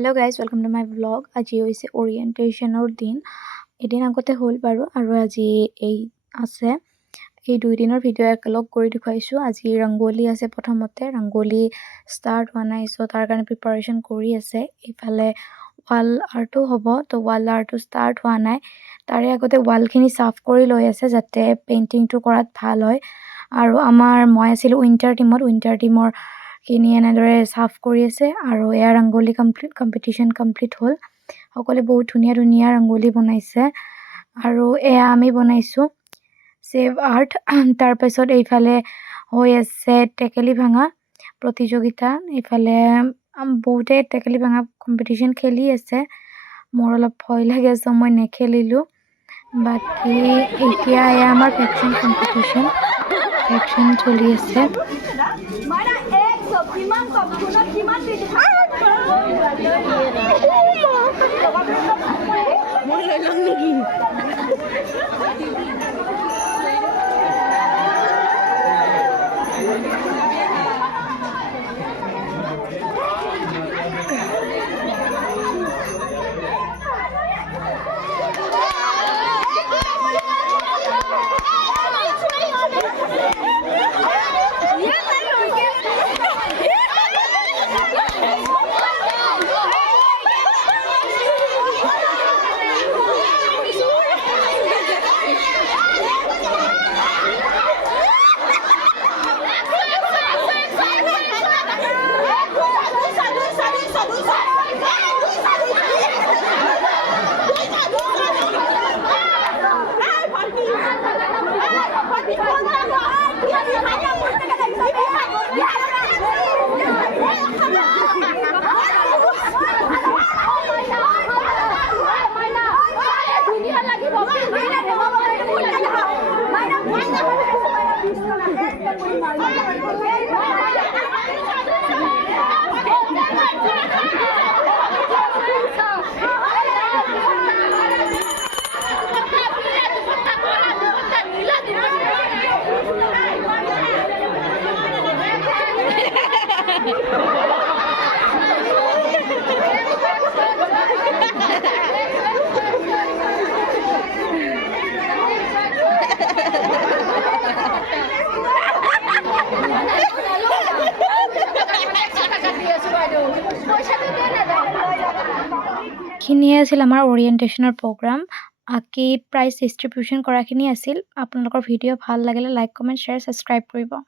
Hello guys welcome to my blog. আজি হৈছে ওৰিয়েণ্টেশ্যনৰ দিন। এদিন আগতে হ'ল বাৰু আৰু আজি এই আছে। এই 2 দিনৰ ভিডিঅ' একেলগ কৰি দেখুৱাইছোঁ। আজি ৰংগোলী আছে, প্ৰথমতে ৰংগোলী ষ্টাৰ্ট হোৱা নাই, চ' তাৰ কাৰণে প্ৰিপাৰেশ্যন কৰি আছে। এইফালে ৱাল আৰ্টো হ'ব, তো ৱাল আৰ্টটো ষ্টাৰ্ট হোৱা নাই। তাৰে আগতে ৱালখিনি চাফ কৰি লৈ আছে যাতে পেইণ্টিংটো কৰাত ভাল হয়। আৰু মই আছিলোঁ উইণ্টাৰ টিমৰ খিনি এনেদৰে চাফ কৰি আছে। আৰু এয়া ৰংগোলী কম্পিটিশ্যন কমপ্লিট হ'ল। সকলোৱে বহুত ধুনীয়া ধুনীয়া ৰংগোলী বনাইছে আৰু এয়া আমি বনাইছোঁ ছেভ আৰ্ট। তাৰপিছত এইফালে হৈ আছে টেকেলি ভাঙা প্ৰতিযোগিতা। এইফালে বহুতে টেকেলি ভাঙা কম্পিটিশ্যন খেলি আছে। মোৰ অলপ ভয় লাগে, চ' মই নেখেলিলোঁ। বাকী এতিয়া এয়া আমাৰ ভেকচিন কম্পিটিশ্যন, ভেকচিন চলি আছে। খিনিয়ে আছিল আমাৰ ওৰিয়েণ্টেশ্যনৰ প্ৰগ্ৰাম। বাকী প্ৰাইজ ডিষ্ট্ৰিবিউশ্যন কৰাখিনি আছিল। আপোনালোকৰ ভিডিঅ' ভাল লাগিলে লাইক, কমেণ্ট, শ্বেয়াৰ, ছাবস্ক্ৰাইব কৰিব।